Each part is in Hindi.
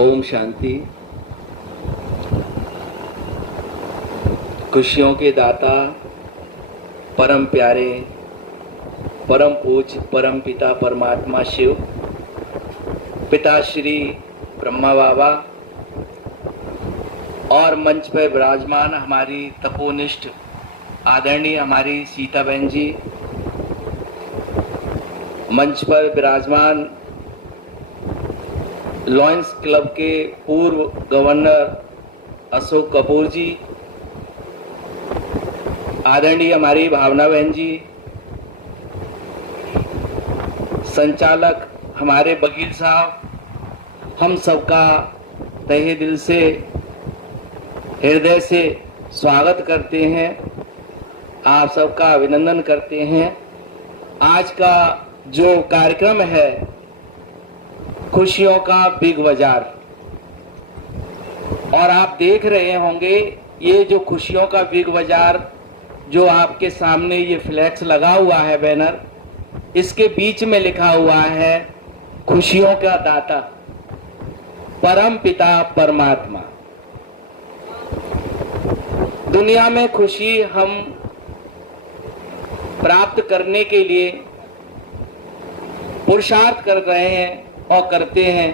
ओम शांति। खुशियों के दाता परम प्यारे परम पूज्य परम पिता परमात्मा शिव, पिता श्री ब्रह्मा बाबा और मंच पर विराजमान हमारी तपोनिष्ठ आदरणीय हमारी सीता बहन जी, मंच पर विराजमान लॉयंस क्लब के पूर्व गवर्नर अशोक कपूर जी, आदरणीय हमारी भावना बहन जी, संचालक हमारे वकील साहब, हम सबका तहे दिल से हृदय से स्वागत करते हैं, आप सबका अभिनंदन करते हैं। आज का जो कार्यक्रम है खुशियों का बिग बाजार, और आप देख रहे होंगे ये जो खुशियों का बिग बाजार जो आपके सामने ये फ्लैक्स लगा हुआ है बैनर, इसके बीच में लिखा हुआ है खुशियों का दाता परम पिता परमात्मा। दुनिया में खुशी हम प्राप्त करने के लिए पुरुषार्थ कर रहे हैं और करते हैं।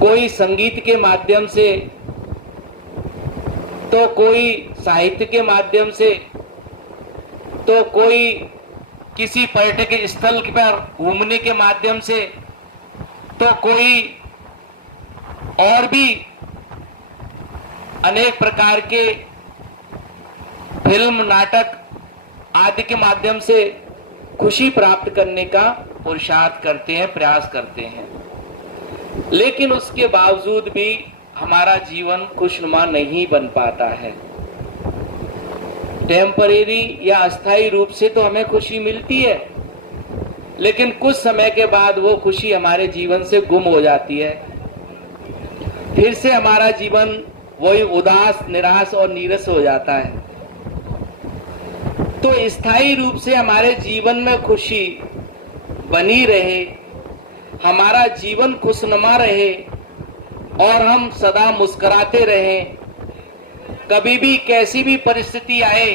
कोई संगीत के माध्यम से, तो कोई साहित्य के माध्यम से, तो कोई किसी पर्यटक स्थल पर घूमने के माध्यम से, तो कोई और भी अनेक प्रकार के फिल्म नाटक आदि के माध्यम से खुशी प्राप्त करने का पुरुषार्थ करते हैं, प्रयास करते हैं। लेकिन उसके बावजूद भी हमारा जीवन खुशनुमा नहीं बन पाता है। टेम्परेरी या अस्थायी रूप से तो हमें खुशी मिलती है, लेकिन कुछ समय के बाद वो खुशी हमारे जीवन से गुम हो जाती है। फिर से हमारा जीवन वही उदास, निराश और नीरस हो जाता है। तो स्थायी रूप से हमारे जीवन में खुशी बनी रहे, हमारा जीवन खुशनुमा रहे और हम सदा मुस्कुराते रहें, कभी भी कैसी भी परिस्थिति आए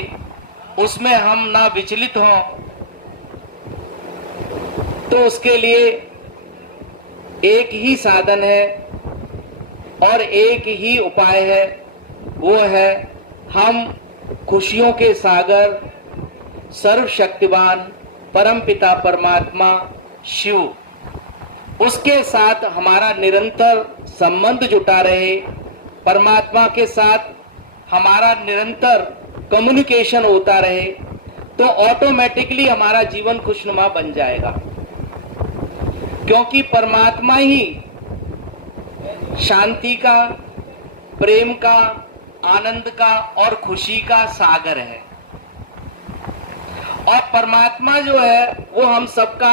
उसमें हम ना विचलित हों, तो उसके लिए एक ही साधन है और एक ही उपाय है, वो है हम खुशियों के सागर सर्वशक्तिवान परम पिता परमात्मा शिव, उसके साथ हमारा निरंतर संबंध जुटा रहे, परमात्मा के साथ हमारा निरंतर कम्युनिकेशन होता रहे, तो ऑटोमेटिकली हमारा जीवन खुशनुमा बन जाएगा। क्योंकि परमात्मा ही शांति का, प्रेम का, आनंद का और खुशी का सागर है। और परमात्मा जो है वो हम सबका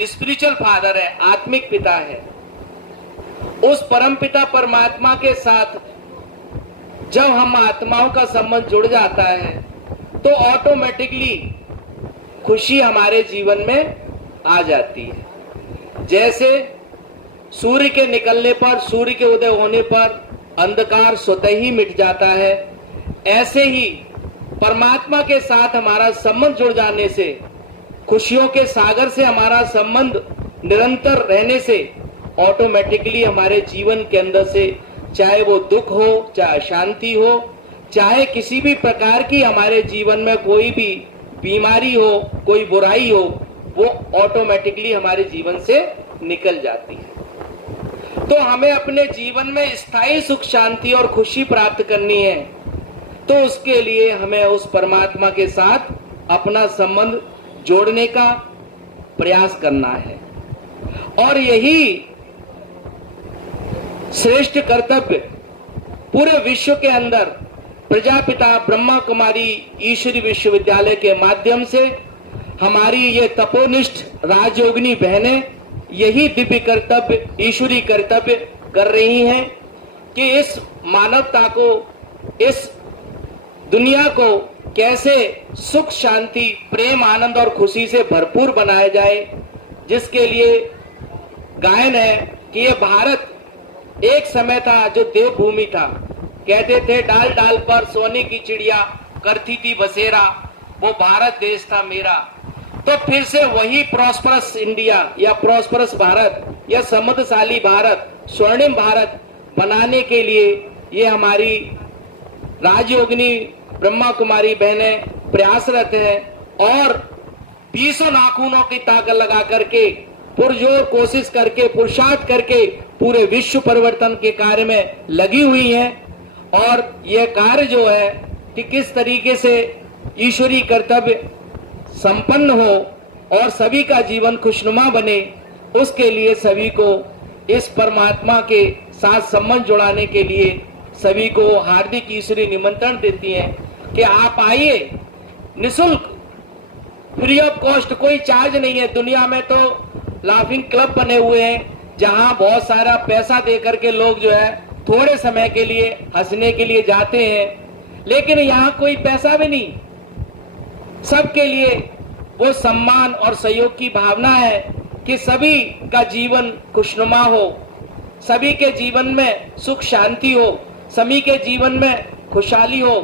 स्पिरिचुअल फादर है, आत्मिक पिता है। उस परम पिता परमात्मा के साथ जब हम आत्माओं का संबंध जुड़ जाता है तो ऑटोमेटिकली खुशी हमारे जीवन में आ जाती है। जैसे सूर्य के निकलने पर, सूर्य के उदय होने पर अंधकार स्वतः ही मिट जाता है, ऐसे ही परमात्मा के साथ हमारा संबंध जुड़ जाने से, खुशियों के सागर से हमारा संबंध निरंतर रहने से ऑटोमेटिकली हमारे जीवन के अंदर से, चाहे वो दुख हो, चाहे शांति हो, चाहे किसी भी प्रकार की हमारे जीवन में कोई भी बीमारी हो, कोई बुराई हो, वो ऑटोमेटिकली हमारे जीवन से निकल जाती है। तो हमें अपने जीवन में स्थायी सुख, शांति और खुशी प्राप्त करनी है, तो उसके लिए हमें उस परमात्मा के साथ अपना संबंध जोड़ने का प्रयास करना है। और यही श्रेष्ठ कर्तव्य पूरे विश्व के अंदर प्रजापिता ब्रह्मा कुमारी ईश्वरी विश्वविद्यालय के माध्यम से हमारी ये तपोनिष्ठ राजयोगिनी बहनें यही दिव्य कर्तव्य, ईश्वरी कर्तव्य कर रही हैं कि इस मानवता को, इस दुनिया को कैसे सुख, शांति, प्रेम, आनंद और खुशी से भरपूर बनाया जाए, जिसके लिए गायन है, कि ये भारत एक समय था जो देवभूमि था। कहते थे डाल डाल पर सोने की चिड़िया करती थी बसेरा, वो भारत देश था मेरा। तो फिर से वही प्रॉस्परस इंडिया या प्रॉस्परस भारत या समृद्धशाली भारत, स्वर्णिम भारत बनाने के लिए ये हमारी राजयोगिनी ब्रह्मा कुमारी बहनें प्रयासरत है और 20 नाखूनों की ताकत लगा करके पुरजोर कोशिश करके पुरुषार्थ करके पूरे विश्व परिवर्तन के कार्य में लगी हुई हैं। और यह कार्य जो है कि किस तरीके से ईश्वरीय कर्तव्य संपन्न हो और सभी का जीवन खुशनुमा बने, उसके लिए सभी को इस परमात्मा के साथ संबंध जुड़ाने के लिए सभी को हार्दिक ईश्वरीय निमंत्रण देती हैं कि आप आइए, निःशुल्क, फ्री ऑफ कॉस्ट, कोई चार्ज नहीं है। दुनिया में तो लाफिंग क्लब बने हुए हैं जहां बहुत सारा पैसा दे करके लोग जो है थोड़े समय के लिए हंसने के लिए जाते हैं, लेकिन यहाँ कोई पैसा भी नहीं। सबके लिए वो सम्मान और सहयोग की भावना है कि सभी का जीवन खुशनुमा हो, सभी के जीवन में सुख शांति हो, सभी के जीवन में खुशहाली हो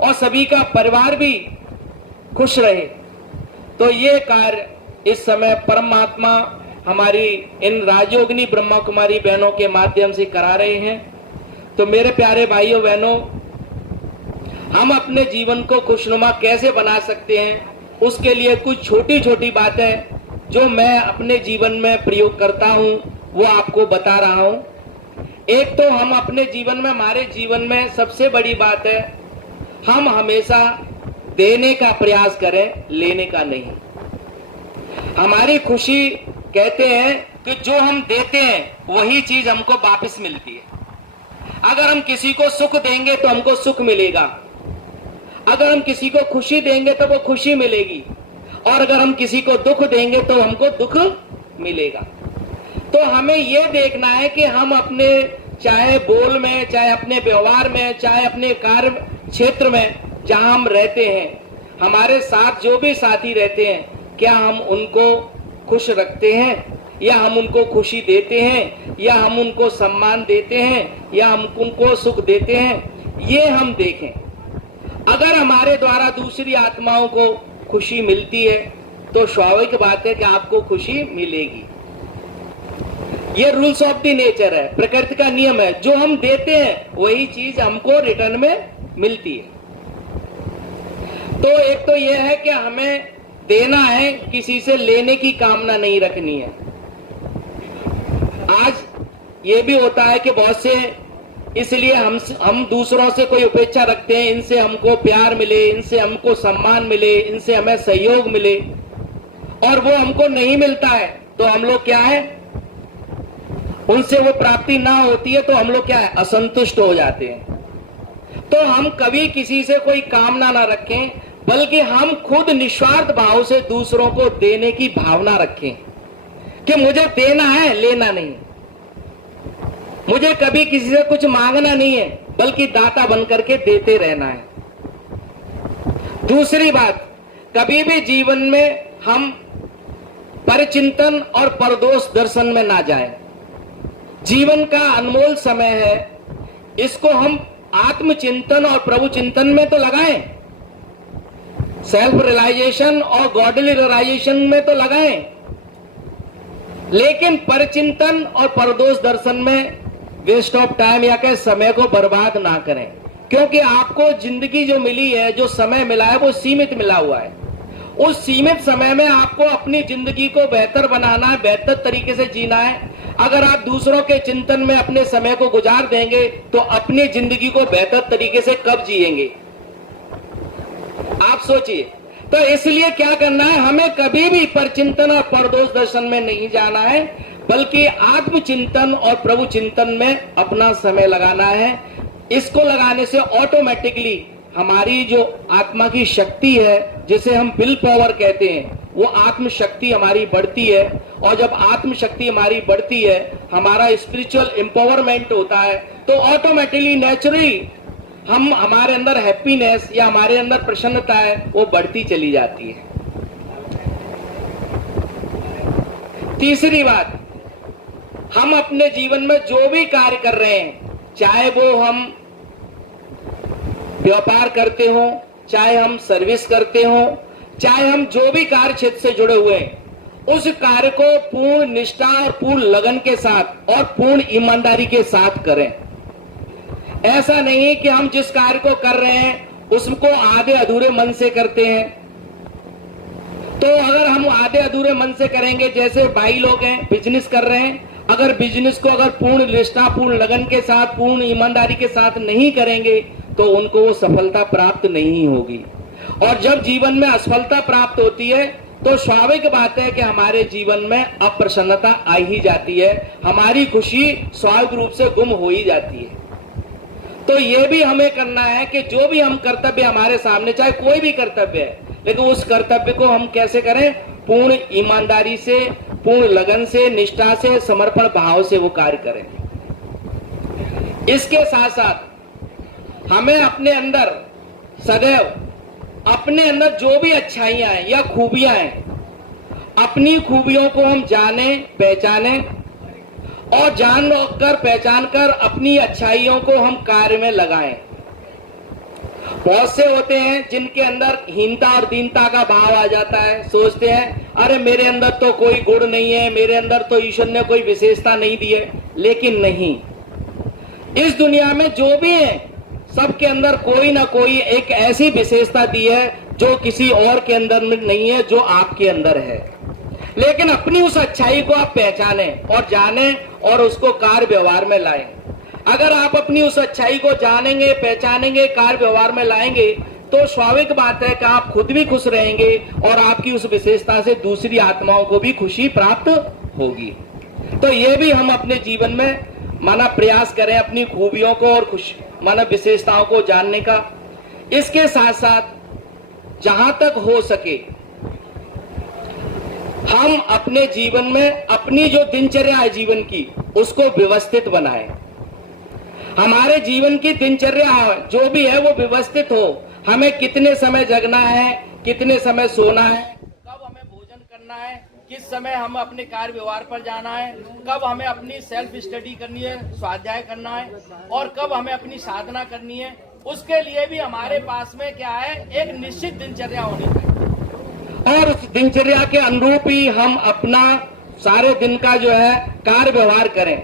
और सभी का परिवार भी खुश रहे। तो ये कार्य इस समय परमात्मा हमारी इन राजयोगिनी ब्रह्मा कुमारी बहनों के माध्यम से करा रहे हैं। तो मेरे प्यारे भाइयों बहनों, हम अपने जीवन को खुशनुमा कैसे बना सकते हैं, उसके लिए कुछ छोटी छोटी बातें जो मैं अपने जीवन में प्रयोग करता हूं वो आपको बता रहा हूं। एक तो हम अपने जीवन में, हमारे जीवन में सबसे बड़ी बात है, हम हमेशा देने का प्रयास करें, लेने का नहीं। हमारी खुशी, कहते हैं कि जो हम देते हैं वही चीज हमको वापस मिलती है। अगर हम किसी को सुख देंगे तो हमको सुख मिलेगा, अगर हम किसी को खुशी देंगे तो वो खुशी मिलेगी, और अगर हम किसी को दुख देंगे तो हमको दुख मिलेगा। तो हमें ये देखना है कि हम अपने, चाहे बोल में, चाहे अपने व्यवहार में, चाहे अपने कार्य क्षेत्र में जहां हम रहते हैं, हमारे साथ जो भी साथी रहते हैं, क्या हम उनको खुश रखते हैं, या हम उनको खुशी देते हैं, या हम उनको सम्मान देते हैं, या हम उनको सुख देते हैं, ये हम देखें। अगर हमारे द्वारा दूसरी आत्माओं को खुशी मिलती है तो स्वाभाविक बात है कि आपको खुशी मिलेगी। ये रूल्स ऑफ द नेचर है, प्रकृति का नियम है। जो हम देते हैं वही चीज हमको रिटर्न में मिलती है। तो एक तो ये है कि हमें देना है, किसी से लेने की कामना नहीं रखनी है। आज ये भी होता है कि बहुत से, इसलिए हम दूसरों से कोई अपेक्षा रखते हैं, इनसे हमको प्यार मिले, इनसे हमको सम्मान मिले, इनसे हमें सहयोग मिले, और वो हमको नहीं मिलता है तो हम लोग क्या है, उनसे वो प्राप्ति ना होती है तो हम लोग क्या है, असंतुष्ट हो जाते हैं। तो हम कभी किसी से कोई कामना ना रखें, बल्कि हम खुद निस्वार्थ भाव से दूसरों को देने की भावना रखें कि मुझे देना है, लेना नहीं। मुझे कभी किसी से कुछ मांगना नहीं है, बल्कि दाता बनकर के देते रहना है। दूसरी बात, कभी भी जीवन में हम परिचिंतन और परदोष दर्शन में ना जाएं। जीवन का अनमोल समय है, इसको हम आत्मचिंतन और प्रभु चिंतन में तो लगाएं, सेल्फ रियलाइजेशन और गॉडली रियलाइजेशन में तो लगाएं, लेकिन परिचिंतन और परदोष दर्शन में वेस्ट ऑफ टाइम या के समय को बर्बाद ना करें। क्योंकि आपको जिंदगी जो मिली है, जो समय मिला है, वो सीमित मिला हुआ है। उस सीमित समय में आपको अपनी जिंदगी को बेहतर बनाना है, बेहतर तरीके से जीना है। अगर आप दूसरों के चिंतन में अपने समय को गुजार देंगे तो अपनी जिंदगी को बेहतर तरीके से कब जिएंगे, आप सोचिए। तो इसलिए क्या करना है, हमें कभी भी परचिंतन और परदोष दर्शन में नहीं जाना है, बल्कि आत्मचिंतन और प्रभु चिंतन में अपना समय लगाना है। इसको लगाने से ऑटोमेटिकली हमारी जो आत्मा की शक्ति है, जिसे हम विल पावर कहते हैं, वो आत्म शक्ति हमारी बढ़ती है। और जब आत्म शक्ति हमारी बढ़ती है, हमारा स्पिरिचुअल एम्पावरमेंट होता है, तो ऑटोमेटिकली नेचुरली हमारे अंदर हैप्पीनेस या हमारे अंदर प्रसन्नता है वो बढ़ती चली जाती है। तीसरी बात, हम अपने जीवन में जो भी कार्य कर रहे हैं, चाहे वो हम व्यापार करते हो, चाहे हम सर्विस करते हो, चाहे हम जो भी कार्य क्षेत्र से जुड़े हुए हैं, उस कार्य को पूर्ण निष्ठा और पूर्ण लगन के साथ और पूर्ण ईमानदारी के साथ करें। ऐसा नहीं कि हम जिस कार्य को कर रहे हैं उसको आधे अधूरे मन से करते हैं। तो अगर हम आधे अधूरे मन से करेंगे, जैसे भाई लोग हैं बिजनेस कर रहे हैं, अगर बिजनेस को अगर पूर्ण निष्ठा पूर्ण लगन के साथ पूर्ण ईमानदारी के साथ नहीं करेंगे तो उनको वो सफलता प्राप्त नहीं होगी। और जब जीवन में असफलता प्राप्त होती है तो स्वाभाविक बात है कि हमारे जीवन में अप्रसन्नता आ ही जाती है, हमारी खुशी स्वाभाविक रूप से गुम हो ही जाती है। तो ये भी हमें करना है कि जो भी हम कर्तव्य हमारे सामने, चाहे कोई भी कर्तव्य है, लेकिन उस कर्तव्य को हम कैसे करें? पूर्ण ईमानदारी से, पूर्ण लगन से, निष्ठा से, समर्पण भाव से वो कार्य करें। इसके साथ साथ हमें अपने अंदर सदैव अपने अंदर जो भी अच्छाइयां हैं या खूबियां हैं, अपनी खूबियों को हम जाने पहचाने और जान कर पहचान कर अपनी अच्छाइयों को हम कार्य में लगाएं। बहुत से होते हैं जिनके अंदर हीनता और दीनता का भाव आ जाता है, सोचते हैं अरे मेरे अंदर तो कोई गुण नहीं है, मेरे अंदर तो ईश्वर ने कोई विशेषता नहीं दी है। लेकिन नहीं, इस दुनिया में जो भी है सबके अंदर कोई ना कोई एक ऐसी विशेषता दी है जो किसी और के अंदर में नहीं है, जो आपके अंदर है। लेकिन अपनी उस अच्छाई को आप पहचाने और जाने और उसको कार्य व्यवहार में लाएं। अगर आप अपनी उस अच्छाई को जानेंगे, पहचानेंगे, कार्य व्यवहार में लाएंगे तो स्वाभाविक बात है कि आप खुद भी खुश रहेंगे और आपकी उस विशेषता से दूसरी आत्माओं को भी खुशी प्राप्त होगी। तो ये भी हम अपने जीवन में माना प्रयास करें, अपनी खूबियों को और खुश माना विशेषताओं को जानने का। इसके साथ साथ जहां तक हो सके हम अपने जीवन में अपनी जो दिनचर्या है जीवन की, उसको व्यवस्थित बनाएं। हमारे जीवन की दिनचर्या जो भी है वो व्यवस्थित हो। हमें कितने समय जगना है, कितने समय सोना है, कब हमें भोजन करना है, किस समय हम अपने कार्य व्यवहार पर जाना है, कब हमें अपनी सेल्फ स्टडी करनी है, स्वाध्याय करना है, और कब हमें अपनी साधना करनी है। उसके लिए भी हमारे पास में क्या है, एक निश्चित दिनचर्या होनी चाहिए और उस दिनचर्या के अनुरूप ही हम अपना सारे दिन का जो है कार्य व्यवहार करें।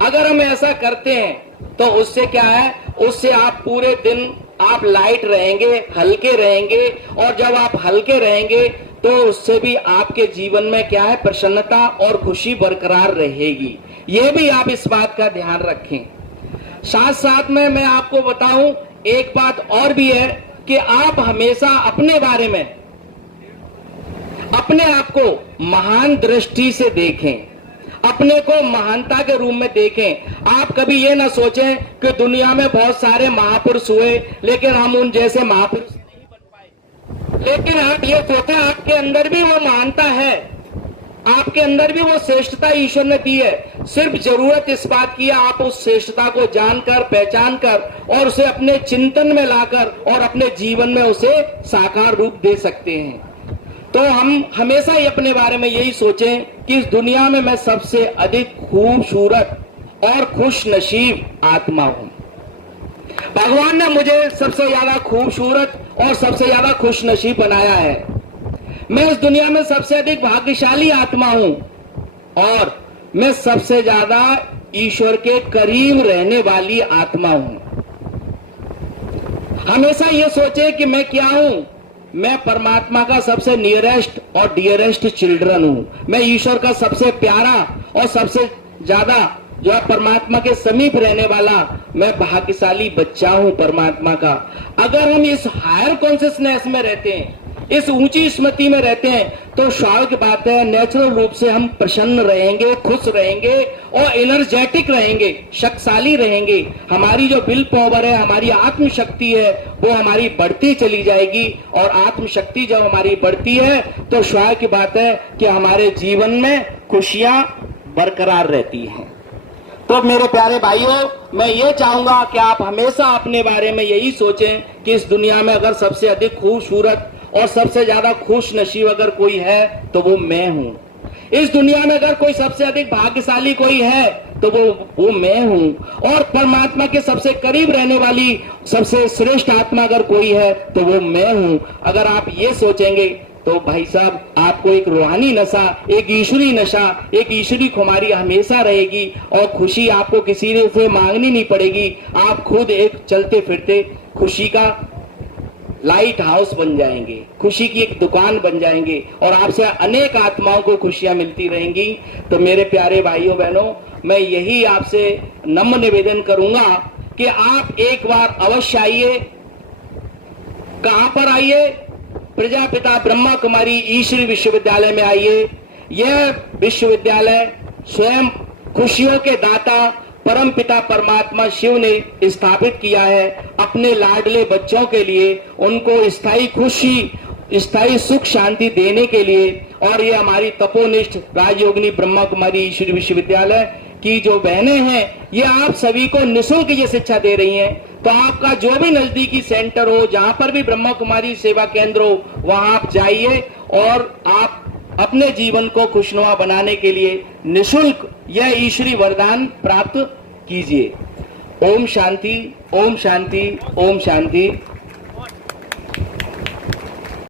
अगर हम ऐसा करते हैं तो उससे क्या है, उससे आप पूरे दिन आप लाइट रहेंगे, हल्के रहेंगे, और जब आप हल्के रहेंगे तो उससे भी आपके जीवन में क्या है, प्रसन्नता और खुशी बरकरार रहेगी। ये भी आप इस बात का ध्यान रखें। साथ साथ में मैं आपको बताऊं एक बात और भी है कि आप हमेशा अपने बारे में, अपने आप को महान दृष्टि से देखें, अपने को महानता के रूप में देखें। आप कभी ये ना सोचें कि दुनिया में बहुत सारे महापुरुष हुए लेकिन हम उन जैसे महापुरुष नहीं बन पाए। लेकिन आप ये सोचें आपके अंदर भी वो महानता है, आपके अंदर भी वो श्रेष्ठता ईश्वर ने दी है। सिर्फ जरूरत इस बात की है आप उस श्रेष्ठता को जानकर, पहचान कर और उसे अपने चिंतन में लाकर और अपने जीवन में उसे साकार रूप दे सकते हैं। तो हम हमेशा ही अपने बारे में यही सोचें कि इस दुनिया में मैं सबसे अधिक खूबसूरत और खुश नसीब आत्मा हूं। भगवान ने मुझे सबसे ज्यादा खूबसूरत और सबसे ज्यादा खुश नसीब बनाया है। मैं इस दुनिया में सबसे अधिक भाग्यशाली आत्मा हूं और मैं सबसे ज्यादा ईश्वर के करीब रहने वाली आत्मा हूं। हमेशा ये सोचे कि मैं क्या हूं, मैं परमात्मा का सबसे नियरेस्ट और डियरेस्ट चिल्ड्रन हूं। मैं ईश्वर का सबसे प्यारा और सबसे ज्यादा जो है परमात्मा के समीप रहने वाला मैं भाग्यशाली बच्चा हूं परमात्मा का। अगर हम इस हायर कॉन्शियसनेस में रहते हैं, इस ऊंची स्मृति में रहते हैं, तो स्वाभाविक बात है नेचुरल रूप से हम प्रसन्न रहेंगे, खुश रहेंगे और एनर्जेटिक रहेंगे, शक्तिशाली रहेंगे। हमारी जो विल पावर है, हमारी आत्मशक्ति है, वो हमारी बढ़ती चली जाएगी और आत्मशक्ति जब हमारी बढ़ती है तो स्वाभाविक बात है कि हमारे जीवन में खुशियां बरकरार रहती हैं। तो मेरे प्यारे भाइयों, मैं ये चाहूंगा कि आप हमेशा अपने बारे में यही सोचें कि इस दुनिया में अगर सबसे अधिक खूबसूरत और सबसे ज्यादा खुश नसीब अगर कोई है तो वो मैं हूं। इस दुनिया में अगर कोई सबसे अधिक भाग्यशाली कोई है तो वो मैं हूं। और परमात्मा के सबसे करीब रहने वाली सबसे श्रेष्ठ आत्मा अगर कोई है तो वो मैं हूं। अगर आप ये सोचेंगे तो भाई साहब आपको एक रूहानी नशा, एक ईश्वरी नशा, एक ईश्वरी खुमारी हमेशा रहेगी और खुशी आपको किसी से मांगनी नहीं पड़ेगी। आप खुद एक चलते फिरते खुशी का लाइट हाउस बन जाएंगे, खुशी की एक दुकान बन जाएंगे और आपसे अनेक आत्माओं को खुशियां मिलती रहेंगी। तो मेरे प्यारे भाइयों बहनों, मैं यही आपसे नम्र निवेदन करूंगा कि आप एक बार अवश्य आइए। कहां पर आइए? प्रजापिता ब्रह्मा कुमारी ईश्वरी विश्वविद्यालय में आइए। यह विश्वविद्यालय स्वयं खुशियों के दाता परम पिता परमात्मा शिव ने स्थापित किया है अपने लाडले बच्चों के लिए, उनको स्थायी खुशी, स्थायी सुख शांति देने के लिए। और ये हमारी तपोनिष्ठ राजयोगिनी ब्रह्मा कुमारी ईश्वरी विश्वविद्यालय की जो बहनें हैं, ये आप सभी को निःशुल्क ये शिक्षा दे रही हैं। तो आपका जो भी नजदीकी सेंटर हो, जहां पर भी ब्रह्मा कुमारी सेवा केंद्र हो, वहां आप जाइए और आप अपने जीवन को खुशनुमा बनाने के लिए निःशुल्क यह ईश्वरी वरदान प्राप्त कीजिए। ओम शांति, ओम शांति, ओम शांति।